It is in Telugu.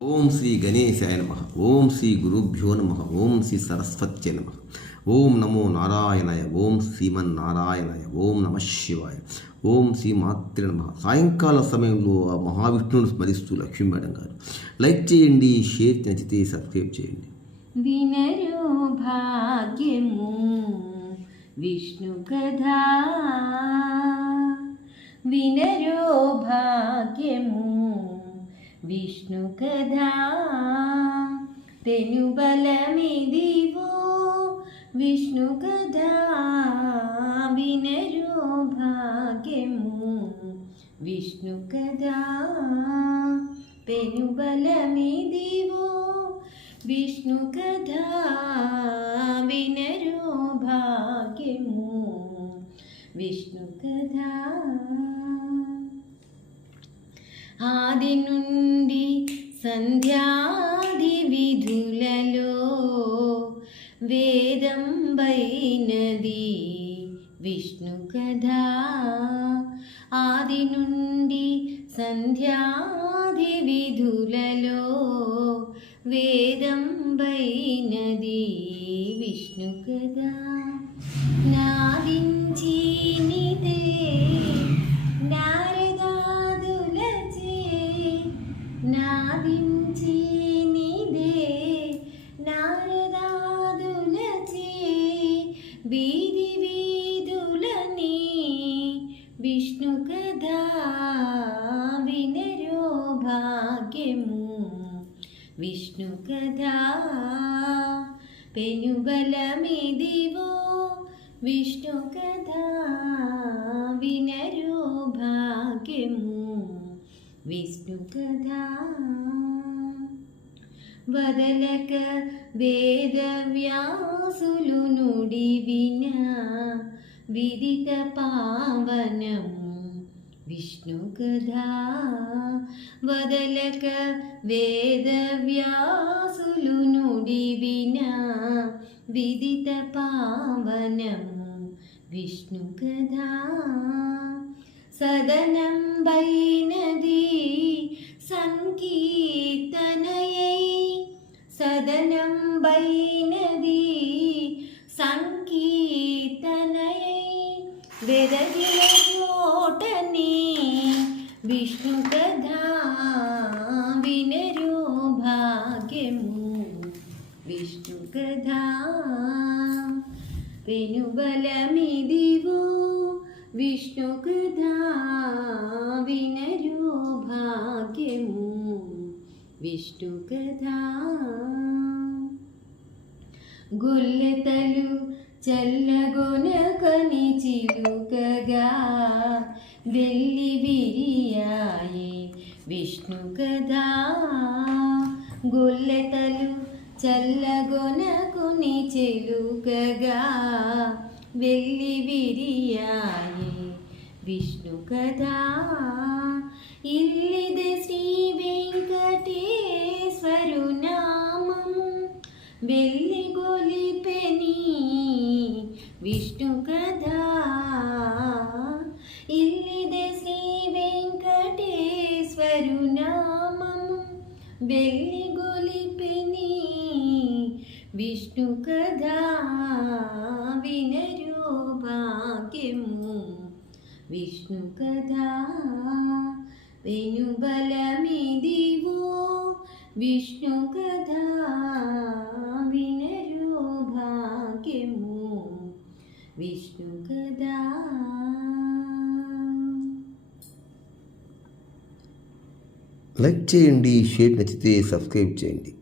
ఓం శ్రీ గణేశాయ నమ. ఓం శ్రీ గురుభ్యో నమ. ఓం శ్రీ సరస్వత్యై నమ. ఓం నమో నారాయణాయ. ఓం శ్రీమన్నారాయణాయ. ఓం నమ శివాయ. ఓం శ్రీ మాత్రే నమ. సాయంకాల సమయంలో ఆ మహావిష్ణువును స్మరిస్తూ లక్ష్మీ మేడం గారు లైక్ చేయండి, షేర్ నచ్చితే సబ్స్క్రైబ్ చేయండి. వినరో భాగ్యము విష్ణు కథా, వినరో భాగ్యము విష్ణు కథా, తెనుబలమిదివో విష్ణు కథా, వినరో భాగ్యము విష్ణు కథా, తెనుబలమిదివో విష్ణు కథా, వినరో భాగ్యము విష్ణు కథా. ఆది నుండి సంధ్యాది విధులలో వేదం బైనది విష్ణు కథా. ఆది నుండి సంధ్యాది విధులలో వేదం బైనది విష్ణు కథా. నాదించి నిదే నారదాదులచే, నాదించి నిదే నారదాదులచే, వీధి వీధులని విష్ణు కథా, వినరో భాగ్యము విష్ణు కథా, పెనుబలమిదివో విష్ణు కథా, వినరో భాగ్యము విష్ణు కథా. వదలక వేద వ్యాసులు నుడి విన విదిత పావనము విష్ణు కథా. వదలక వేద వ్యాసులు నుడి విన విదిత పావనము విష్ణు కథా. సదనం బైనది సంకీర్తనయై, సదనం బైనది సంకీర్తనయై, వెదగిన చోటని విష్ణు కథా, వినరో భాగ్యము విష్ణు కథా. పెనుబలమిదివో విష్ణు కథా, వినరో భాగ్యము విష్ణు కథా. గొల్లెతలు చల్లగొనకని చిలుకగా వెళ్ళి విరియాయే విష్ణు కథా. గొల్లెతలు చల్లగొనకుని చిలుకగా వెళ్ళి విరియాయే విష్ణు కథా. ఇల్లిదే శ్రీ వెంకటేశ్వరు నామము వెళ్ళి గొలిపెని విష్ణు కథా. ఇల్లిదే శ్రీ వెంకటేశ్వరు నామము వెళ్ళి గొలిపెని విష్ణు కథా, వినరో భాగ్యము విష్ణు కథా. పెనుబలమిదివో విష్ణు కథా, వినరో భాగ్యము విష్ణు కథా. లైక్ చేయండి, షేర్ నచ్చితే సబ్స్క్రైబ్ చేయండి.